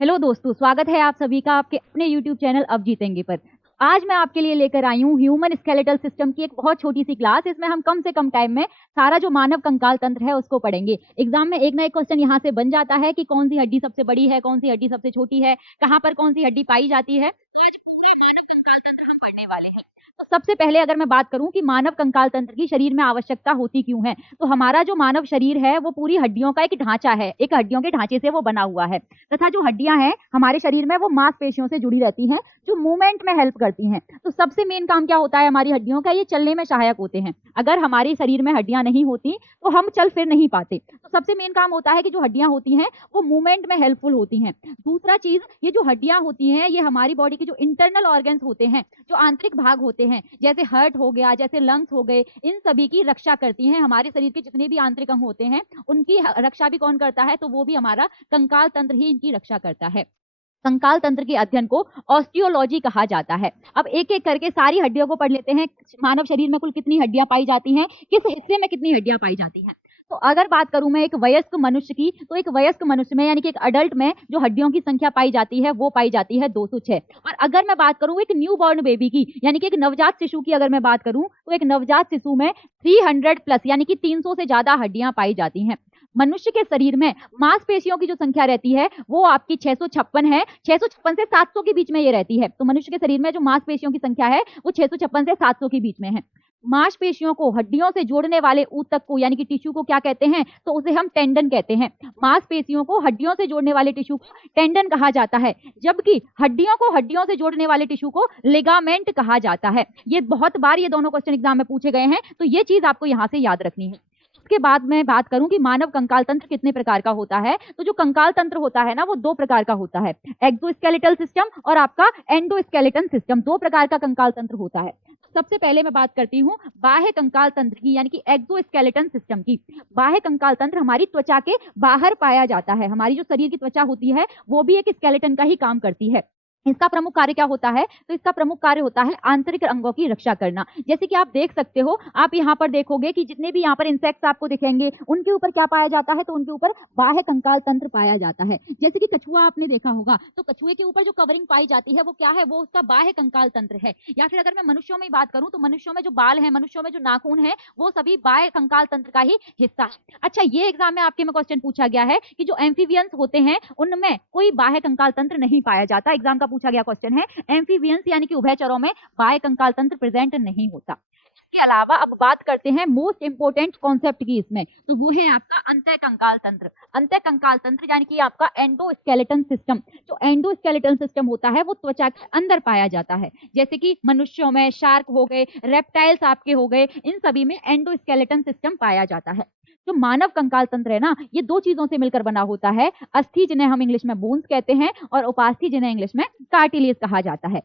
Hello दोस्तों, स्वागत है आप सभी का आपके अपने YouTube चैनल अब जीतेंगे पर। आज मैं आपके लिए लेकर आई हूँ ह्यूमन स्केलेटल सिस्टम की एक बहुत छोटी सी क्लास। इसमें हम कम से कम टाइम में सारा जो मानव कंकाल तंत्र है उसको पढ़ेंगे। एग्जाम में एक ना एक क्वेश्चन यहाँ से बन जाता है कि कौन सी हड्डी सबसे बड़ी है, कौन सी हड्डी सबसे छोटी है, कहाँ पर कौन सी हड्डी पाई जाती है। आज पूरे मानव कंकाल तंत्र हम पढ़ने वाले हैं। तो सबसे पहले अगर मैं बात करूं कि मानव कंकाल तंत्र की शरीर में आवश्यकता होती क्यों है, तो हमारा जो मानव शरीर है वो पूरी हड्डियों का एक ढांचा है, एक हड्डियों के ढांचे से वो बना हुआ है तथा जो हड्डियां हैं हमारे शरीर में वो मांसपेशियों से जुड़ी रहती हैं जो मूवमेंट में हेल्प करती हैं। तो सबसे मेन काम क्या होता है हमारी हड्डियों का, ये चलने में सहायक होते हैं। अगर हमारे शरीर में हड्डियां नहीं होती तो हम चल फिर नहीं पाते। तो सबसे मेन काम होता है कि जो हड्डियां होती हैं वो मूवमेंट में हेल्पफुल होती हैं। दूसरा चीज, ये जो हड्डियां होती हैं ये हमारी बॉडी के जो इंटरनल ऑर्गन्स होते हैं, जो आंतरिक भाग होते हैं, जैसे हार्ट हो गया, जैसे लंग्स हो गए, इन सभी की रक्षा करती हैं। हमारे शरीर के जितने भी आंतरिक अंग होते हैं उनकी रक्षा भी कौन करता है, तो वो भी हमारा कंकाल तंत्र ही इनकी रक्षा करता है। कंकाल तंत्र के अध्ययन को ऑस्टियोलॉजी कहा जाता है। अब एक एक करके सारी हड्डियों को पढ़ लेते हैं। मानव शरीर में कुल कितनी हड्डियां पाई जाती हैं, किस हिस्से में कितनी हड्डियां पाई जाती हैं। तो अगर बात करूं मैं एक वयस्क मनुष्य की, तो एक वयस्क मनुष्य में यानी कि एक अडल्ट में जो हड्डियों की संख्या पाई जाती है वो पाई जाती है 206। और अगर मैं बात करूं एक न्यू बॉर्न बेबी की यानी कि एक नवजात शिशु की, अगर मैं बात करूं तो एक नवजात शिशु में 300 प्लस यानी कि 300 से ज्यादा हड्डियां पाई जाती हैं। मनुष्य के शरीर में मांसपेशियों की जो संख्या रहती है वो आपकी 656 है। 656 से 700 के बीच में ये रहती है। तो मनुष्य के शरीर में जो मांसपेशियों की संख्या है वो 656 से 700 के बीच में है। मांसपेशियों को हड्डियों से जोड़ने वाले ऊतक को यानी कि टिश्यू को क्या कहते हैं, तो उसे हम टेंडन कहते हैं। मांसपेशियों को हड्डियों से जोड़ने वाले टिश्यू को टेंडन कहा जाता है, जबकि हड्डियों को हड्डियों से जोड़ने वाले टिश्यू को लिगामेंट कहा जाता है। ये बहुत बार ये दोनों क्वेश्चन एग्जाम में पूछे गए हैं, तो ये चीज आपको यहाँ से याद रखनी है। इसके बाद मैं बात करूं कि मानव कंकाल तंत्र कितने प्रकार का होता है, तो जो कंकाल तंत्र होता है ना वो दो प्रकार का होता है, एक्सोस्केलेटल सिस्टम और आपका एंडोस्केलेटन सिस्टम। दो प्रकार का कंकाल तंत्र होता है। सबसे पहले मैं बात करती हूँ बाह्य कंकाल तंत्र की यानी कि एक्सोस्केलेटन सिस्टम की। बाह्य कंकाल तंत्र हमारी त्वचा के बाहर पाया जाता है। हमारी जो शरीर की त्वचा होती है वो भी एक स्केलेटन का ही काम करती है। इसका प्रमुख कार्य क्या होता है, तो इसका प्रमुख कार्य होता है आंतरिक अंगों की रक्षा करना। जैसे कि आप देख सकते हो, आप यहाँ पर देखोगे कि जितने भी यहाँ पर इंसेक्ट्स आपको दिखेंगे उनके ऊपर क्या पाया जाता है, तो उनके ऊपर बाह्य कंकाल तंत्र पाया जाता है। जैसे कि कछुआ आपने देखा होगा, तो कछुए के ऊपर जो कवरिंग पाई जाती है वो क्या है, वो उसका बाह्य कंकाल तंत्र है। या फिर अगर मैं मनुष्यों में बात करूं तो मनुष्यों में जो बाल है, मनुष्यों में जो नाखून है, वो सभी बाह्य कंकाल तंत्र का ही हिस्सा है। अच्छा, ये एग्जाम में आपके में क्वेश्चन पूछा गया है कि जो एम्फीबियंस होते हैं उनमें कोई बाह्य कंकाल तंत्र नहीं पाया जाता। एग्जाम का पूछा गया क्वेश्चन है, एम्फीबियंस यानी कि उभयचरों में बाह्य कंकाल तंत्र प्रेजेंट नहीं होता। इसके अलावा अब बात करते हैं मोस्ट इंपोर्टेंट कॉन्सेप्ट की इसमें, तो वो है आपका अंतः कंकाल तंत्र। अंतः कंकाल तंत्र यानी कि आपका एंडोस्केलेटन सिस्टम। जो एंडोस्केलेटन सिस्टम होता है वो त्वचा के अंदर पाया जाता है। जैसे कि मनुष्यों में शार्क हो गए, रेप्टाइल्स आपके हो गए, इन सभी में एंडोस्केलेटन सिस्टम पाया जाता है। जो मानव कंकाल तंत्र है ना, ये दो चीजों से मिलकर बना होता है, अस्थि जिन्हें हम इंग्लिश में बोन्स कहते हैं और उपास्थि जिन्हें इंग्लिश में कार्टिलेज कहा जाता है।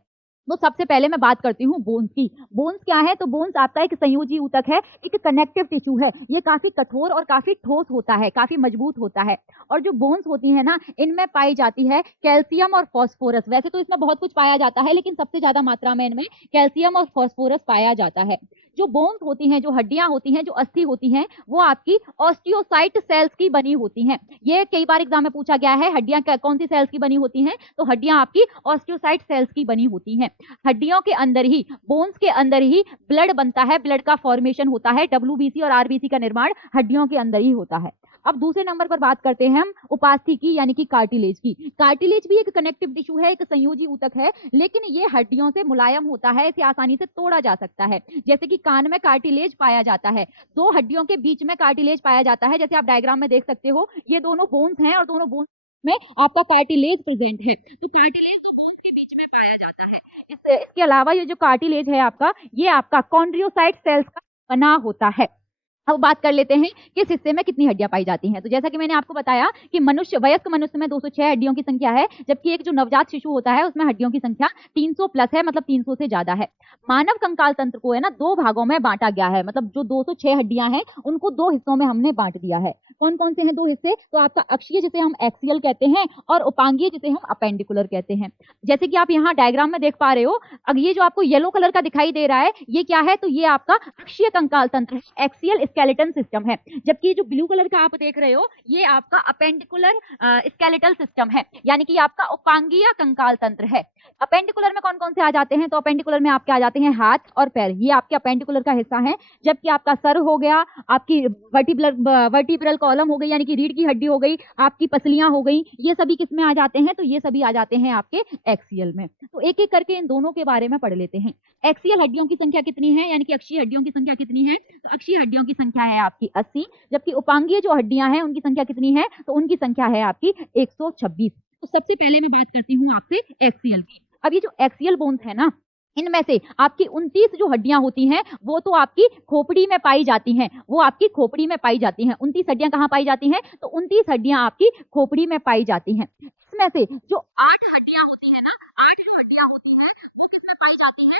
तो सबसे पहले मैं बात करती हूँ बोन्स की। बोन्स क्या है, तो बोन्स आपका एक संयोजी ऊतक है, एक कनेक्टिव टिश्यू है। ये काफी कठोर और काफी ठोस होता है, काफी मजबूत होता है। और जो बोन्स होती है ना, इनमें पाई जाती है कैल्शियम और फॉस्फोरस। वैसे तो इसमें बहुत कुछ पाया जाता है, लेकिन सबसे ज्यादा मात्रा में इनमें कैल्शियम और फॉस्फोरस पाया जाता है। जो बोन्स होती हैं, जो हड्डियां होती हैं, जो अस्थि होती हैं, वो आपकी ऑस्टियोसाइट सेल्स की बनी होती हैं। ये कई बार एग्जाम में पूछा गया है, हड्डियां कौन सी सेल्स की बनी होती हैं, तो हड्डियां आपकी ऑस्टियोसाइट सेल्स की बनी होती हैं। हड्डियों के अंदर ही, बोन्स के अंदर ही ब्लड बनता है, ब्लड का फॉर्मेशन होता है, डब्ल्यूबीसी और आरबीसी का निर्माण हड्डियों के अंदर ही होता है। अब दूसरे नंबर पर बात करते हैं हम उपास्थि की यानी कि कार्टिलेज की। कार्टिलेज भी एक कनेक्टिव टिश्यू है, एक संयोजी ऊतक है, लेकिन ये हड्डियों से मुलायम होता है, इसे आसानी से तोड़ा जा सकता है। जैसे कि कान में कार्टिलेज पाया जाता है, दो हड्डियों के बीच में कार्टिलेज पाया जाता है। जैसे आप डायग्राम में देख सकते हो, ये दोनों बोन्स हैं और दोनों बोन्स में आपका कार्टिलेज प्रेजेंट है। तो कार्टिलेज के बीच में पाया जाता है। इसके अलावा ये जो कार्टिलेज है आपका, ये आपका कॉन्ड्रियोसाइट सेल्स का बना होता है। अब बात कर लेते हैं किस हिस्से में कितनी हड्डियां पाई जाती हैं। तो जैसा कि मैंने आपको बताया कि वयस्क मनुष्य में 206 हड्डियों की संख्या है, जबकि एक जो नवजात शिशु होता है उसमें हड्डियों की संख्या 300 प्लस है, मतलब 300 से ज्यादा है। मानव कंकाल तंत्र को है ना दो भागों में बांटा गया है, मतलब जो 206 हड्डियां हैं उनको दो हिस्सों में हमने बांट दिया है। कौन कौन से हैं दो हिस्से, तो आपका अक्षीय जिसे हम एक्सियल कहते हैं और उपांगीय जिसे हम अपेंडिकुलर कहते हैं। जैसे कि आप यहाँ डायग्राम में देख पा रहे हो, अब ये जो आपको येलो कलर का दिखाई दे रहा है ये क्या है, तो ये आपका अक्षीय कंकाल तंत्र है, एक्सियल स्केलेटन सिस्टम है, जबकि जो ब्लू कलर का आप देख रहे हो ये आपका अपेंडिकुलर स्केलेटल सिस्टम है, यानी कि आपका उपांगीय कंकाल तंत्र है। अपेंडिकुलर में कौन कौन से आ जाते हैं? तो अपेंडिकुलर में आपके आ जाते हैं हाथ और पैर, ये आपके अपेंडिकुलर का हिस्सा है। जबकि आपका सर हो गया, आपकी वर्टिब्रल कॉलम हो गई यानी कि रीढ़ की हड्डी हो गई, आपकी पसलियां हो गई, ये सभी किस में आ जाते हैं? तो ये सभी आ जाते हैं आपके एक्सियल में। तो एक एक करके इन दोनों के बारे में पढ़ लेते हैं। एक्सियल हड्डियों की संख्या कितनी है, यानी कि अक्षीय हड्डियों की संख्या कितनी है? तो अक्षीय हड्डियों की संख्या है आपकी 80, जबकि उपांगीय जो हड्डियां हैं उनकी संख्या कितनी है? तो उनकी संख्या है आपकी 126। तो सबसे पहले मैं बात करती हूँ आपसे एक्सियल की। अब ये जो एक्सियल बोन्स है ना, इनमें से आपकी 29 जो हड्डियां होती हैं वो तो आपकी खोपड़ी में पाई जाती हैं, वो आपकी खोपड़ी में पाई जाती हैं। 29 हड्डियां कहाँ पाई जाती हैं? तो 29 हड्डियां आपकी खोपड़ी में पाई जाती हैं। इसमें से जो 8 हड्डियां होती है ना, 8 हड्डियां होती हैं वो किसमें पाई जाती हैं?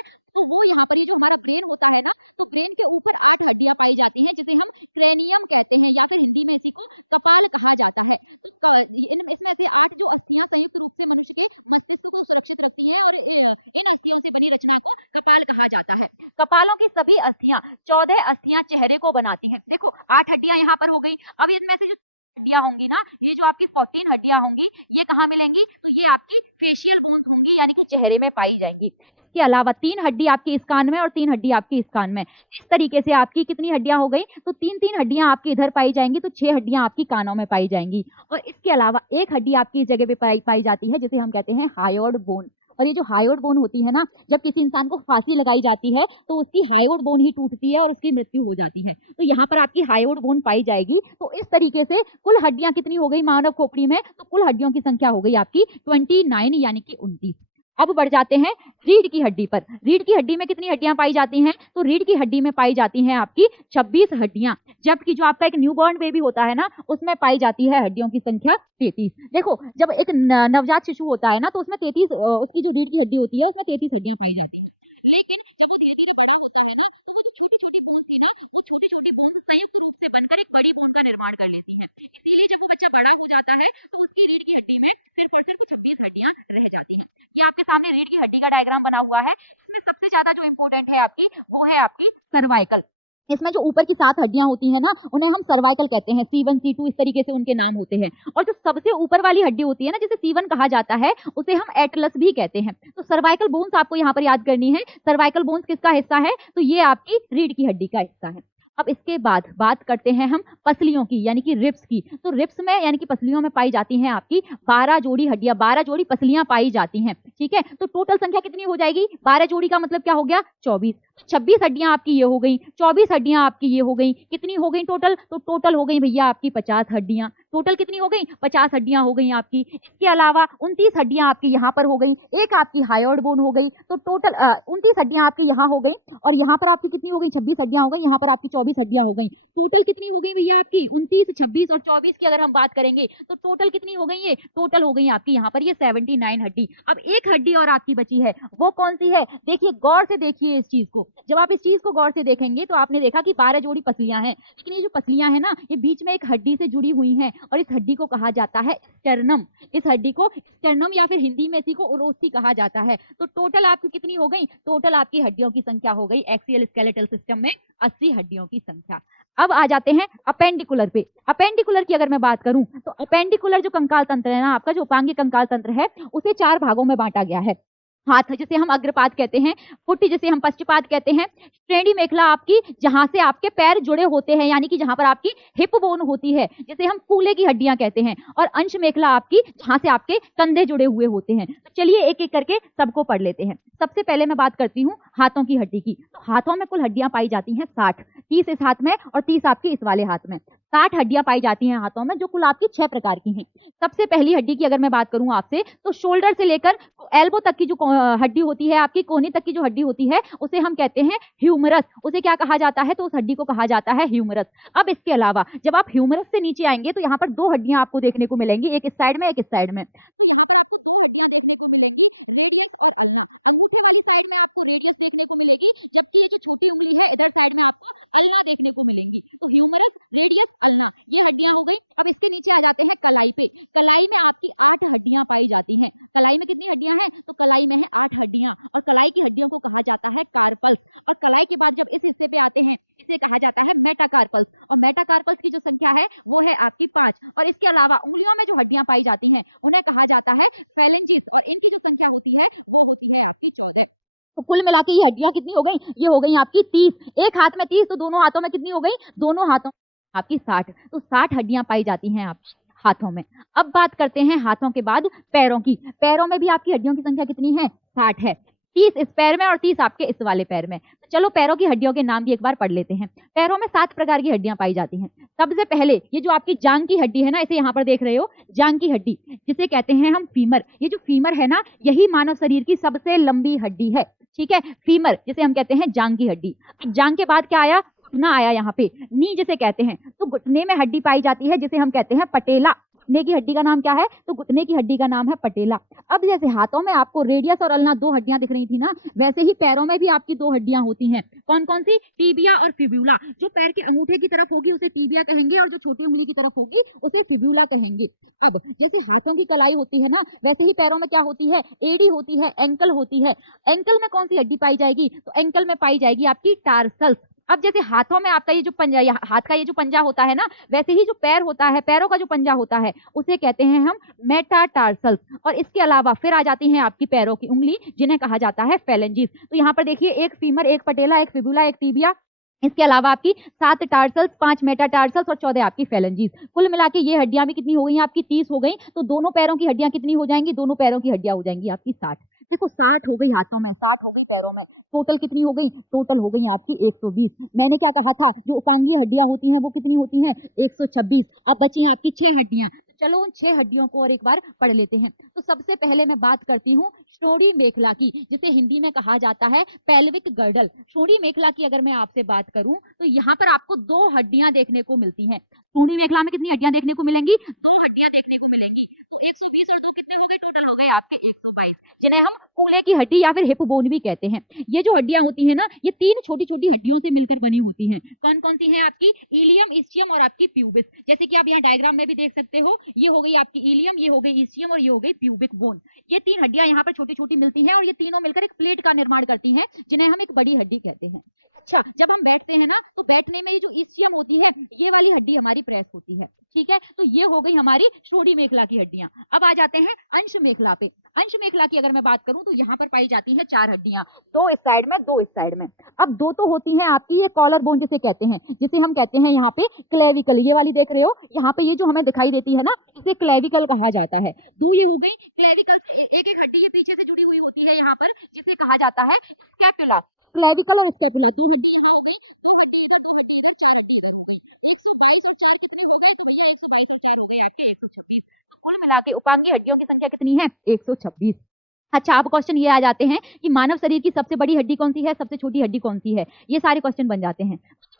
कपाल कहा जाता है। कपालों की सभी अस्थियां, 14 अस्थियां चेहरे को बनाती हैं। देखो 8 हड्डियां यहाँ पर हो गई। अब इनमें से जो हड्डियां होंगी ना, ये जो आपकी 14 हड्डियां होंगी, ये कहाँ मिलेंगी? तो ये आपकी फेशियल बोन्स होंगी, यानी कि चेहरे में पाई जाएंगी। इसके अलावा 3 हड्डी आपकी इस कान में और 3 हड्डी आपकी इस कान में। इस तरीके से आपकी कितनी हड्डियां हो गई? तो 3-3 हड्डियां आपकी इधर पाई जाएंगी, तो 6 हड्डियां आपकी कानों में पाई जाएंगी। और इसके अलावा एक हड्डी आपकी इस जगह पे पाई जाती है, जिसे हम कहते हैं हायोइड बोन। और ये जो हायोइड बोन होती है ना, जब किसी इंसान को फांसी लगाई जाती है तो उसकी हायोइड बोन ही टूटती है और उसकी मृत्यु हो जाती है। तो यहाँ पर आपकी हायोइड बोन पाई जाएगी। तो इस तरीके से कुल हड्डियां कितनी हो गई मानव खोपड़ी में? तो कुल हड्डियों की संख्या हो गई आपकी 29, यानी कि 29। अब बढ़ जाते हैं रीढ़ की हड्डी पर। रीढ़ की हड्डी में कितनी हड्डियां पाई जाती हैं? तो रीढ़ की हड्डी में पाई जाती हैं आपकी 26 हड्डियां, जबकि जो आपका एक न्यूबॉर्न बेबी होता है ना, उसमें पाई जाती है हड्डियों की संख्या 33। देखो जब एक नवजात शिशु होता है ना, तो उसमें 33 उसकी जो रीढ़ की हड्डी होती है उसमें 33 हड्डियां पाई जाती है। लेकिन जब वो धीरे-धीरे बड़ा होता है ना, तो वो जो छोटे-छोटे बोन्स थे ना, वो छोटे-छोटे बोन्स संयुक्त रूप से बनकर एक बड़ी बोन का निर्माण कर लेती हैं। इसीलिए जब वो बच्चा बड़ा हो जाता है तो उसकी रीढ़ की हड्डी में सिर्फ और सिर्फ 26 हड्डियां रह जाती हैं। ये आपके सामने रीढ़ की हड्डी का डायग्राम बना हुआ है। इसमें सबसे ज्यादा जो इम्पोर्टेंट है आपकी, वो है आपकी सर्वाइकल। इसमें जो ऊपर की 7 हड्डियां होती हैं ना, उन्हें हम सर्वाइकल कहते हैं। C1 C2 इस तरीके से उनके नाम होते हैं। और जो सबसे ऊपर वाली हड्डी होती है ना, जिसे C1 कहा जाता है, उसे हम एटलस भी कहते हैं। तो सर्वाइकल बोन्स आपको यहाँ पर याद करनी है। सर्वाइकल बोन्स किसका हिस्सा है? तो ये आपकी रीढ़ की हड्डी का हिस्सा है। अब इसके बाद बात करते हैं हम पसलियों की, यानी कि रिब्स की। तो रिब्स में यानी कि पसलियों में पाई जाती हैं आपकी 12 जोड़ी हड्डियां, 12 जोड़ी पसलियां पाई जाती हैं। ठीक है, तो टोटल संख्या कितनी हो जाएगी? 12 जोड़ी का मतलब क्या हो गया? 24। 26 हड्डियां आपकी ये हो गई, 24 हड्डियां आपकी ये हो गई। कितनी हो गई टोटल? तो टोटल हो गई भैया आपकी 50 हड्डियां। टोटल कितनी हो गई? 50 हड्डियां हो गई आपकी। इसके अलावा 29 हड्डियां आपकी यहाँ पर हो गई, एक आपकी हायोइड बोन हो गई। तो टोटल 29 हड्डियां आपकी यहाँ हो गई, और यहाँ पर आपकी कितनी हो गई? 26 हड्डियां हो गई। यहाँ पर आपकी 24 हड्डियां हो गई। टोटल कितनी हो गई भैया आपकी? 29, 26 और 24 की अगर हम बात करेंगे तो टोटल कितनी हो गई? ये टोटल हो गई आपकी यहाँ पर ये 79 हड्डी। अब एक हड्डी और आपकी बची है, वो कौन सी है? देखिए गौर से देखिए इस चीज को। जब आप इस चीज को गौर से देखेंगे तो आपने देखा कि 12 जोड़ी पसलियां हैं, लेकिन ये जो पसलियां हैं ना, ये बीच में एक हड्डी से जुड़ी हुई हैं, और इस हड्डी को कहा जाता है स्टर्नम। इस हड्डी को स्टर्नम या फिर हिंदी में इसी को उरोस्थी कहा जाता है। तो टोटल आपकी कितनी हो गई? टोटल आपकी हड्डियों की संख्या हो गई एक्सियल स्केलेटल सिस्टम में 80 हड्डियों की संख्या। अब आ जाते हैं अपेंडिकुलर पे। अपेंडिकुलर की अगर मैं बात करूं तो अपेंडिकुलर जो कंकाल तंत्र है ना आपका, जो उपांगीय कंकाल तंत्र है, उसे 4 भागों में बांटा गया है। हाथ जिसे हम अग्रपाद कहते हैं, फुट जिसे हम पश्चपाद कहते हैं, श्रेणी मेखला आपकी जहां से आपके पैर जुड़े होते हैं, यानी कि जहां पर आपकी हिप बोन होती है, जिसे हम कूल्हे की हड्डियां कहते हैं, और अंश मेखला आपकी जहां से आपके कंधे जुड़े हुए होते हैं। तो चलिए एक एक करके सबको पढ़ लेते हैं। सबसे पहले मैं बात करती हूँ हाथों की हड्डी की। तो हाथों में कुल हड्डियां पाई जाती हैं 60, 30 इस हाथ में और 30 आपकी इस वाले हाथ में। 60 हड्डियां पाई जाती हैं हाथों में, जो कुल आपकी 6 प्रकार की हैं। सबसे पहली हड्डी की अगर मैं बात करूं आपसे, तो शोल्डर से लेकर एल्बो तक की जो हड्डी होती है आपकी, कोहनी तक की जो हड्डी होती है, उसे हम कहते हैं ह्यूमरस। उसे क्या कहा जाता है? तो उस हड्डी को कहा जाता है ह्यूमरस। अब इसके अलावा जब आप ह्यूमरस से नीचे आएंगे तो यहाँ पर 2 हड्डियां आपको देखने को मिलेंगी, एक इस साइड में एक इस साइड में। इसे कहा जाता है मेटाकार्पल। और मेटाकार्पल्स की जो संख्या है वो है आपकी 5। और इसके अलावा उंगलियों में जो हड्डियां पाई जाती है उन्हें कहा जाता है फेलेंजिस, और इनकी जो संख्या होती है वो होती है आपकी 14। तो कुल मिला के ये हड्डियां कितनी हो गई? ये हो गई आपकी 30। एक हाथ में 30 तो दोनों हाथों में कितनी हो गई? दोनों हाथों आपकी 60। तो 60 हड्डियां पाई जाती हैं आपके हाथों में। अब बात करते हैं हाथों के बाद पैरों की। पैरों में भी आपकी हड्डियों की संख्या कितनी है? 60 है। 30 इस पैर में और 30 आपके इस वाले पैर में। तो चलो पैरों की हड्डियों के नाम भी एक बार पढ़ लेते हैं। पैरों में 7 प्रकार की हड्डियां पाई जाती हैं। सबसे पहले ये जो आपकी जांग की हड्डी है ना, इसे यहाँ पर देख रहे हो, जांग की हड्डी, जिसे कहते हैं हम फीमर। ये जो फीमर है ना, यही मानव शरीर की सबसे लंबी हड्डी है। ठीक है, फीमर जिसे हम कहते हैं जांग की हड्डी। अब जांग के बाद क्या आया? घुटना आया यहाँ पे, नी जिसे कहते हैं। तो घुटने में हड्डी पाई जाती है जिसे हम कहते हैं पटेला। घुटने की हड्डी का नाम क्या है? तो घुटने की हड्डी का नाम है पटेला। अब जैसे हाथों में आपको रेडियस और अल्ना 2 हड्डियां दिख रही थी ना, वैसे ही पैरों में भी आपकी 2 हड्डियां होती हैं। कौन कौन सी? टीबिया और फिब्यूला। जो पैर के अंगूठे की तरफ होगी उसे टीबिया कहेंगे, और जो छोटी उंगली की तरफ होगी उसे फिब्यूला कहेंगे। अब जैसे हाथों की कलाई होती है ना, वैसे ही पैरों में क्या होती है? एड़ी होती है, एंकल होती है। एंकल में कौन सी हड्डी पाई जाएगी? तो एंकल में पाई जाएगी आपकी टार्सल्स। अब जैसे हाथों में आपका ये जो पंजा, हाथ का ये जो पंजा होता है ना, वैसे ही जो पैर होता है, पैरों का जो पंजा होता है उसे कहते हैं हम मेटाटार्सल्स। और इसके अलावा फिर आ जाती हैं आपकी पैरों की उंगली, जिन्हें कहा जाता है फेलेंजिस। तो यहाँ पर देखिए, एक फीमर, एक पटेला, एक फिबुला, एक टीबिया, इसके अलावा आपकी 7 टार्सल्स, 5 मेटाटार्सल्स और 14 आपकी फेलेंजिस। कुल मिला के ये हड्डियां भी कितनी हो गई? आपकी 30 हो गई। तो दोनों पैरों की हड्डियां कितनी हो जाएंगी? दोनों पैरों की हड्डियां हो जाएंगी आपकी 60। देखो, 60 हो गई हाथों में, 60 हो गई पैरों में। टोटल कितनी हो गई? टोटल हो गई आपकी 120। मैंने क्या कहा था? जो उपांगीय हड्डियां होती हैं वो कितनी होती हैं? 126। अब बची हैं आपकी 6 हड्डियां। चलो उन 6 हड्डियों को और एक बार पढ़ लेते हैं। तो सबसे पहले मैं बात करती हूँ श्रोणि मेखला की, जिसे हिंदी में कहा जाता है पेल्विक गर्डल। श्रोणि मेखला की अगर मैं आपसे बात करूं तो यहाँ पर आपको 2 हड्डियां देखने को मिलती हैं। श्रोणि मेखला में कितनी हड्डियां देखने को मिलेंगी? 2 हड्डियां देखने को मिलेंगी। तो 120 और 2 कितने हो गए? टोटल हो गए आपके 122, जिन्हें हम कूल्हे की हड्डी या फिर हिप बोन भी कहते हैं। ये जो हड्डियां होती है ना, ये 3 छोटी छोटी हड्डियों से मिलकर बनी होती हैं। कौन कौन सी हैं? आपकी इलियम, इस्चियम और आपकी प्यूबिस। जैसे कि आप यहाँ डायग्राम में भी देख सकते हो, ये हो गई आपकी इलियम, ये हो गई इस्चियम और ये हो गई प्यूबिक बोन। ये 3 हड्डियां यहाँ पर छोटी छोटी मिलती हैं और ये तीनों मिलकर एक प्लेट का निर्माण करती हैं, जिन्हें हम एक बड़ी हड्डी कहते हैं। अच्छा, जब हम बैठते हैं ना, तो बैठने में ये जो इस्चियम होती है, ये वाली हड्डी हमारी प्रेस होती है। ठीक है, तो ये हो गई हमारी श्रोणि मेखला की हड्डियां। अब आ जाते हैं अंश मेखला पे। अंश मेखला की अगर मैं बात करूं तो यहाँ पर पाई जाती है 4 हड्डियां, 2 इस साइड में, 2 इस साइड में। अब 2 तो होती हैं आपकी ये कॉलर बोन जिसे कहते हैं, जिसे हम कहते हैं यहाँ पे क्लेविकल। ये वाली देख रहे हो, यहाँ पे ये जो हमें दिखाई देती है ना, इसे क्लेविकल कहा जाता है। 2 ये हो गई क्लेविकल से। एक एक हड्डी ये पीछे से जुड़ी हुई होती है यहाँ पर, जिसे कहा जाता है स्कैपुला। क्लेविकल और स्कैपुला कुल मिला के उपांगीय हड्डियों की संख्या कितनी है? 126। अच्छा, अब क्वेश्चन ये आ जाते हैं कि मानव शरीर की सबसे बड़ी हड्डी कौन सी है, सबसे छोटी हड्डी कौन सी है। ये सारे क्वेश्चन बन जाते हैं।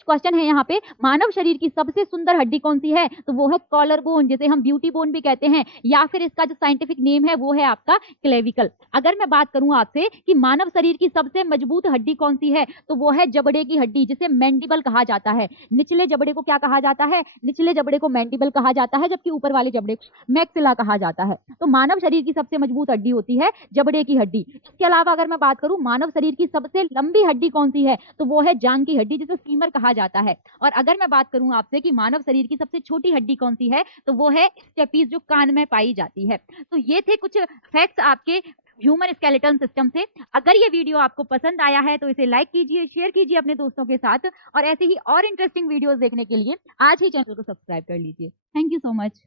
क्वेश्चन है यहाँ पे, मानव शरीर की सबसे सुंदर हड्डी कौन सी है? तो वो है कॉलर बोन, जिसे हम ब्यूटी बोन भी कहते हैं, या फिर इसका जो साइंटिफिक नेम है वो है आपका क्लेविकल। अगर मैं बात करूं आपसे कि मानव शरीर की सबसे मजबूत हड्डी कौन सी है, तो वो है जबड़े की हड्डी, जिसे मैंडिबल कहा जाता है। निचले जबड़े को क्या कहा जाता है? निचले जबड़े को मैंडिबल कहा जाता है, जबकि ऊपर वाले जबड़े को मैक्सिला कहा जाता है। तो मानव शरीर की सबसे मजबूत हड्डी होती है जबड़े की हड्डी। इसके अलावा अगर मैं बात करूं मानव शरीर की सबसे लंबी हड्डी कौन सी है, तो वो है जांग की हड्डी, जिसे फीमर कहा जाता है। और अगर मैं बात करूं आपसे कि मानव शरीर की सबसे छोटी हड्डी कौन सी है, तो वो है स्टेपीज, जो कान में पाई जाती है। तो ये थे कुछ फैक्ट्स आपके ह्यूमन स्केलेटन सिस्टम से। अगर ये वीडियो आपको पसंद आया है तो इसे लाइक कीजिए, शेयर कीजिए अपने दोस्तों के साथ, और ऐसे ही और इंटरेस्टिंग वीडियोस देखने के लिए आज ही चैनल को सब्सक्राइब कर लीजिए। Thank you so much.